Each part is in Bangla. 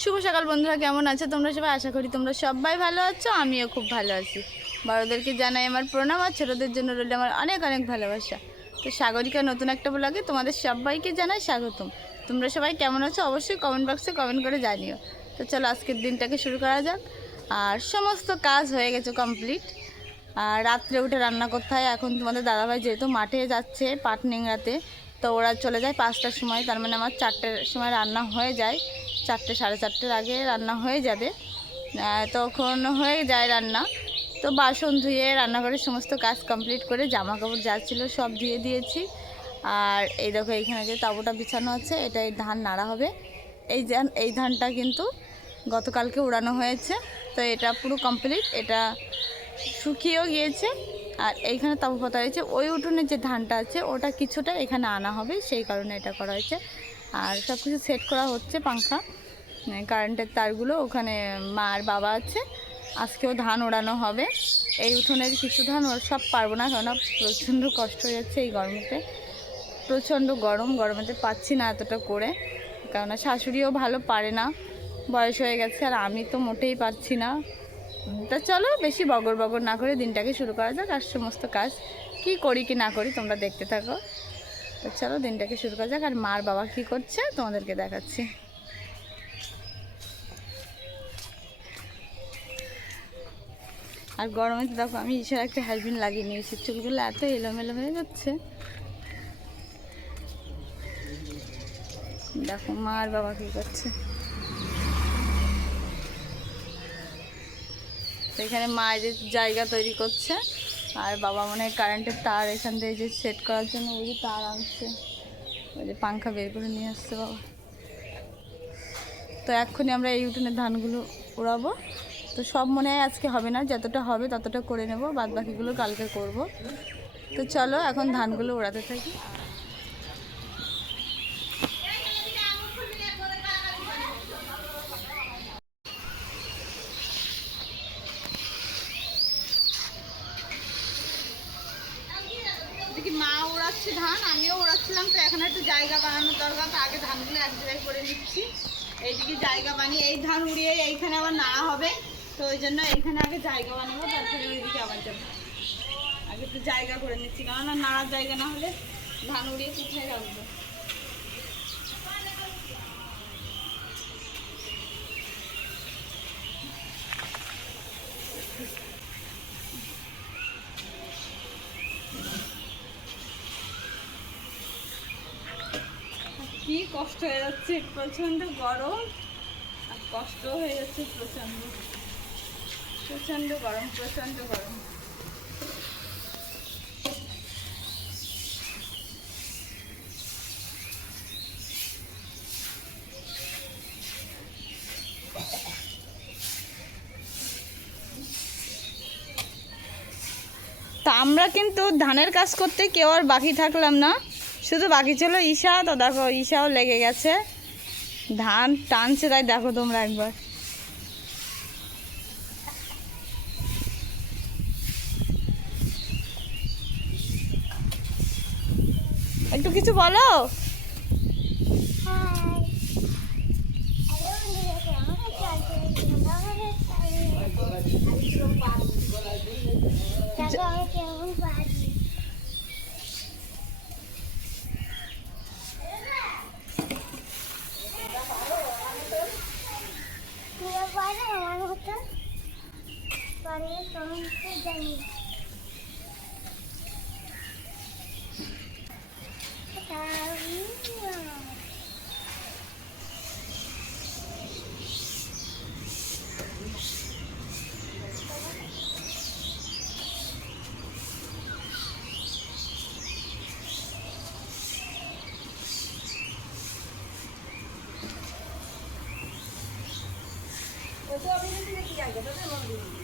শুভ সকাল বন্ধুরা, কেমন আছো তোমরা সবাই? আশা করি তোমরা সবাই ভালো আছো, আমিও খুব ভালো আছি। বড়োদেরকে জানাই আমার প্রণাম, আর ছোটোদের জন্য রইল আমার অনেক অনেক ভালোবাসা। তো সাগরিকা, নতুন একটা ব্লগে তোমাদের সবাইকে জানাই স্বাগতম। তোমরা সবাই কেমন আছো? অবশ্যই কমেন্ট বক্সে কমেন্ট করে জানিও। তো চলো আজকের দিনটাকে শুরু করা যাক। আর সমস্ত কাজ হয়ে গেছে কমপ্লিট আর রাত্রে উঠে রান্না করতে হয়। এখন তোমাদের দাদাভাই যেহেতু মাঠে যাচ্ছে পাট নিংড়াতে তো ওরা চলে যায় পাঁচটার সময়। তার মানে আমার চারটের সময় রান্না হয়ে যায়। চারটে, সাড়ে চারটের আগে রান্না হয়ে যাবে। তখন হয়ে যায় রান্না। তো বাসন ধুয়ে রান্নাঘরের সমস্ত কাজ কমপ্লিট করে জামা কাপড় যা ছিল সব ধুয়ে দিয়েছি। আর এই দেখো এইখানে যে তাবুটা বিছানো আছে এটাই ধান নাড়া হবে। এই এই ধানটা কিন্তু গতকালকে উড়ানো হয়েছে। তো এটা পুরো কমপ্লিট এটা শুকিয়েও গিয়েছে। আর এইখানে তাবু পাতা হয়েছে ওই উঠোনের যে ধানটা আছে, ওটা কিছুটা এখানে আনা হবে, সেই কারণে এটা করা হয়েছে। আর সব কিছু সেট করা হচ্ছে পাংখা। কারেন্টের তারগুলো ওখানে মা আর বাবা আছে। আজকেও ধান ওড়ানো হবে। এই উঠোনের কিছু ধান ওর সব পারব না, কেননা প্রচণ্ড কষ্ট হয়ে যাচ্ছে এই গরমেতে। প্রচণ্ড গরম, গরমেতে পাচ্ছি না এতটা করে। কেননা শাশুড়িও ভালো পারে না, বয়স হয়ে গেছে আর আমি তো মোটেই পাচ্ছি না। তা চলো বেশি বগর বগর না করে দিনটাকে শুরু করা যাক আর সমস্ত কাজ। কি করি কি না করি তোমরা দেখতে থাকো। তো চলো, দিনটাকে শুরু করা যাক। আর মার বাবা কি করছে, তোমাদেরকে দেখাচ্ছি। আর গরমে তো দেখো, আমি ঈশ্বর একটা হেয়ারপিন লাগিয়ে নিয়েছি। চুলগুলো এত এলোমেলো হয়ে যাচ্ছে। দেখো মা আর বাবা কি করছে। এখানে মায়ের জায়গা তৈরি করছে। আর বাবা মনে হয় কারেন্টের তার এখান থেকে যে সেট করার জন্য ওই যে তার আনছে। ওই যে পাংখা বের করে নিয়ে আসছে বাবা। তো এক্ষুনি আমরা এই উঠোনে ধানগুলো উড়াবো। তো সব মনে হয় আজকে হবে না, যতটা হবে ততটা করে নেব বাদ বাকিগুলো কালকে করব। তো চলো এখন ধানগুলো ওড়াতে থাকি দেখি মা উড়াচ্ছে ধান, আমিও উড়াচ্ছিলাম, তো এখন একটু জায়গা বানানোর দরকার, তো আগে ধানগুলো এক জায়গায় করে নিচ্ছি। এইদিকে জায়গা বানিয়ে, এই ধান উড়িয়ে এইখানে আবার নাড়া হবে, তো ওই জন্য এইখানে আগে জায়গা বানাবো, তারপরে ওইদিকে আবার যাব। আগে একটু জায়গা করে নিচ্ছি, কেননা নাড়ার জায়গা না হলে ধান উড়িয়ে কোথায় রাখব? কি কষ্ট হয়ে যাচ্ছে? প্রচণ্ড গরম আর কষ্ট হয়ে যাচ্ছে প্রচণ্ড প্রচণ্ড গরম প্রচণ্ড গরম। তা আমরা কিন্তু ধানের কাজ করতে কেউ আর বাকি থাকলাম না। শুধু বাকি ছিল ঈশা, তো দেখো ঈশাও লেগে গেছে। ধান টানছে, তাই দেখো তোমরা একবার। একটু কিছু বলো? গানের সমস্ত জানি Yo todavía no sé de qué hay, yo no sé de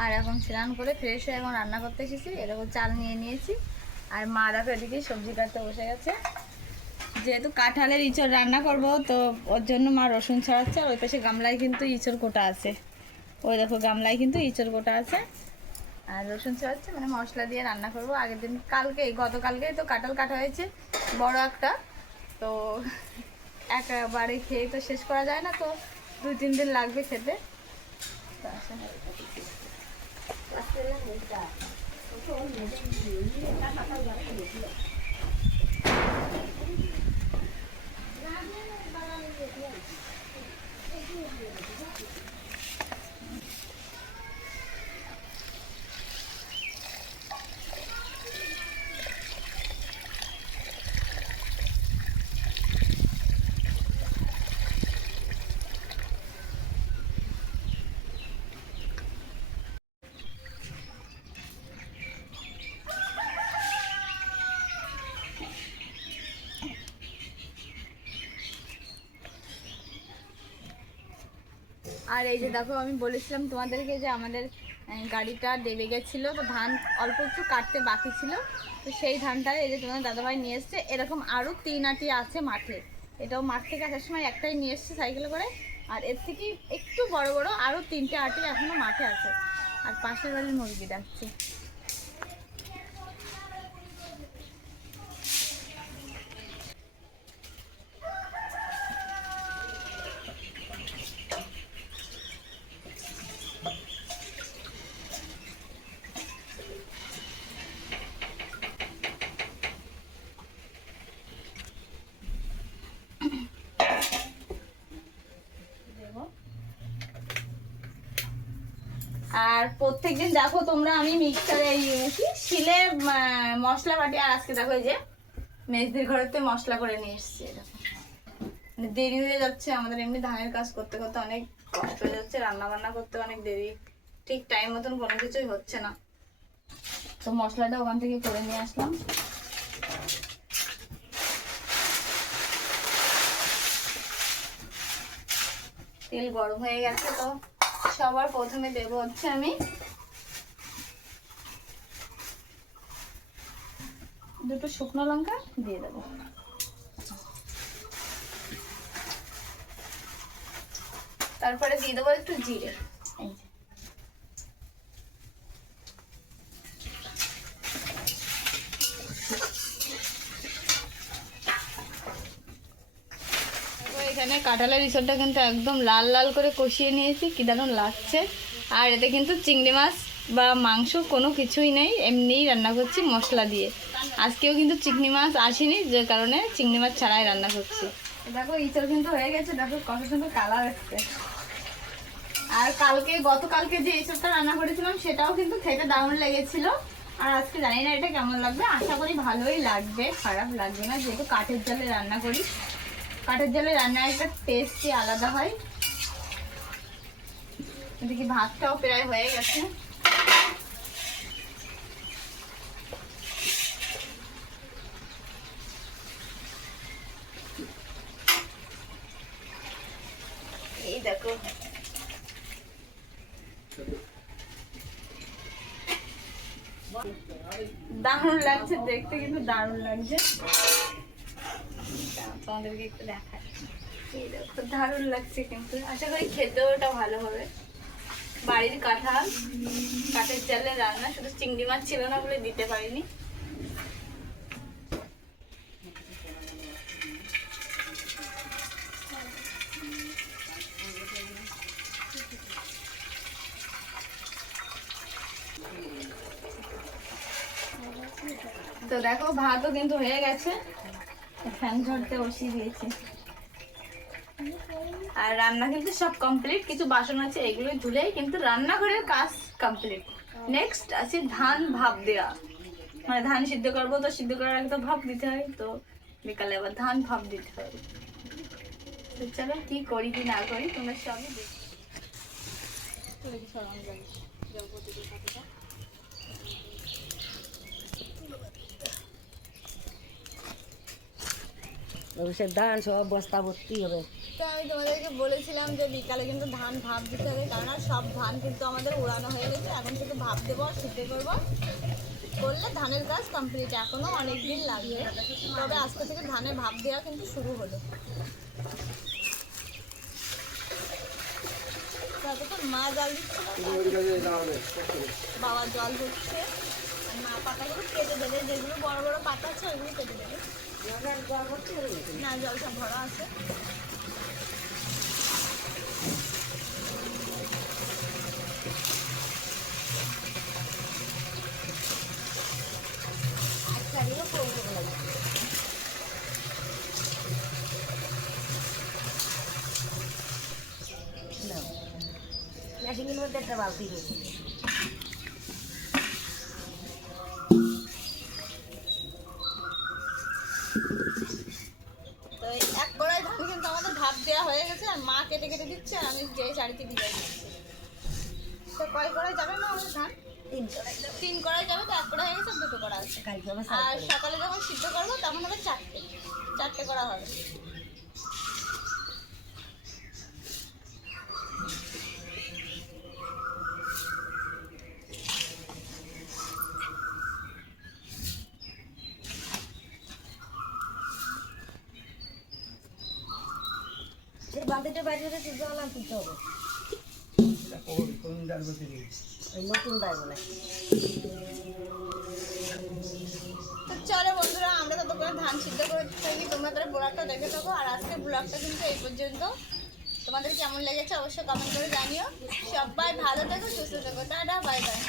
আর এখন স্নান করে ফ্রেশ হয়ে এখন রান্না করতে এসেছি। এরকম চাল নিয়ে নিয়েছি। আর মা দেখো এদিকে সবজি কাটতে বসে গেছে। যেহেতু কাঁঠালের ইঁচড় রান্না করব, তো ওর জন্য মা রসুন ছড়াচ্ছে আর ওই পাশে গামলায় কিন্তু ইঁচড় কোটা আছে। ওই দেখো গামলায় কিন্তু ইঁচড় কোটা আছে। আর রসুন ছড়াচ্ছে মানে মশলা দিয়ে রান্না করব। আগের দিন কালকে গতকালকে তো কাঁঠাল কাটা হয়েছে, বড় একটা। তো একবারে খেয়ে তো শেষ করা যায় না, তো দুই তিন দিন লাগবে খেতে। তো আসেন। আর এই যে দেখো, আমি বলেছিলাম তোমাদেরকে যে আমাদের গাড়িটা দেবে গেছিল, তো ধান অল্প একটু কাটতে বাকি ছিল। তো সেই ধানটা এই যে তোমাদের দাদাভাই নিয়ে এসছে। এরকম আরও তিন আটি আছে মাঠে। এটাও মাঠ থেকে আসার সময় একটাই নিয়ে এসছে সাইকেলে করে। আর এর থেকে একটু বড় বড় আরও তিনটে আটি এখনও মাঠে আছে। আর পাশের বাড়ির মুরগি ডাকছে দেবো। আর প্রত্যেকদিন দেখো তোমরা আমি মিক্সারে কি শিলে মশলা বাটি, আর আজকে দেখো এই যে মেজদির ঘরেতে মশলা করে নিয়ে এসেছি এরকম মানে দেরি হয়ে যাচ্ছে, আমাদের এমনি ধানের কাজ করতে করতে অনেক কষ্ট হয়ে যাচ্ছে রান্না বান্না করতে অনেক দেরি। ঠিক টাইম মতন কোনো কিছুই হচ্ছে না। তো মশলাটা ওখান থেকে করে নিয়ে আসলাম। তেল গরম হয়ে গেছে তো। সবার প্রথমে দেবো হচ্ছে আমি দুটো শুকনো লঙ্কা দিয়ে দেবো তারপরে দিয়ে দেবো একটু জিরে এই। দেখো এখানে কাঁঠালের ইসবটা কিন্তু একদম লাল লাল করে কষিয়ে নিয়েছি, কি দারুণ লাগছে। আর এতে কিন্তু চিংড়ি মাছ বা মাংস কোনো কিছুই নেই, এমনিই রান্না করছি মশলা দিয়ে। আজকেও কিন্তু চিংড়ি মাছ আসেনি, যে কারণে চিংড়ি মাছ ছাড়াই রান্না করছি। দেখো, ইঁচড় কিন্তু হয়ে গেছে, দেখো কত সুন্দর কালার এসছে। আর কালকে, গতকালকে যে এসবটা রান্না করেছিলাম, সেটাও কিন্তু খেতে দারুণ লেগেছিল। আর আজকে জানি না এটা কেমন লাগবে, আশা করি ভালোই লাগবে, খারাপ লাগবে না, যেহেতু কাঠের জলে রান্না করি। কাঠের জলে রান্নার একটা টেস্টই আলাদা হয়। এদিকে ভাতটাও প্রায় হয়ে গেছে। এই দেখো। দারুণ লাগছে, দেখতে কিন্তু দারুণ লাগছে। তোমাদেরকে একটু দেখাই। এই দেখো, দারুণ লাগছে কিন্তু। আশা করি খেতেও ওটা ভালো হবে। বাড়ির কাঁঠাল, কাঠের জালে রান্না, শুধু চিংড়ি মাছ ছিল না বলে দিতে পারিনি। তো দেখো, ভাতও কিন্তু হয়ে গেছে। ফ্যান ঝরতে বসিয়ে দিয়েছি। আর রান্না কিন্তু সব কমপ্লিট কিছু বাসন আছে, এগুলো ধুলেই কিন্তু রান্নাঘরের কাজ কমপ্লিট নেক্সট আছে ধান ভাপ দেওয়া মানে ধান সিদ্ধ করব তো সিদ্ধ করার আগে তো ভাপ দিতে হয়, তো বিকালে আবার ধান ভাপ দিতে হয়। তো চলো, কি করি কি না করি, তোমরা সবই দেখো। অভিষেক ধান সব বস্তা ভর্তি হবে। তো আমি তোমাদেরকে বলেছিলাম যে বিকালে কিন্তু ধান ভাপ দিতে হবে কেননা সব ধান কিন্তু আমাদের উড়ানো হয়ে গেছে। এখন থেকে ভাপ দেবো আর সিদ্ধ করব। করলে ধানের কাজ কমপ্লিট এখনও অনেক দিন লাগবে। তবে আজকে থেকে ধানে ভাপ দেওয়া কিন্তু শুরু হলো। ততক্ষণ মা জল দিচ্ছিল বাবা জল হচ্ছে আর মা পাতাগুলো কেটে দেবে, যেগুলো বড় বড় পাতা আছে ওইগুলো কেটে দেবে। না জলটা ভরা আছে। মেশিনের মধ্যে একটা বালতি রয়েছে কেটে দিচ্ছে আর আমি যে শাড়িতে দিয়ে দিচ্ছি তো কয় করা যাবে না আমাদের ধান? তিন কড়াই। কড়াই যাবে তো এক কড়াই হয়ে গেছে দুটো করা আছে। আর সকালে যখন সিদ্ধ করব তখন হবে চারটে চারটে করা হবে। বালতিটা বাইরে সিদ্ধ হলাম তুলতে হবে। নতুন বলে তো চলো বন্ধুরা আমরা ততক্ষণে ধান সিদ্ধ করে থাকি তোমরা তারা ব্লগটা দেখে থাকো। আর আজকের ব্লগটা কিন্তু এই পর্যন্ত। তোমাদের কেমন লেগেছে অবশ্যই কমেন্ট করে জানিও। সবাই ভালো থেকো সুস্থ থেকো। Tata bye bye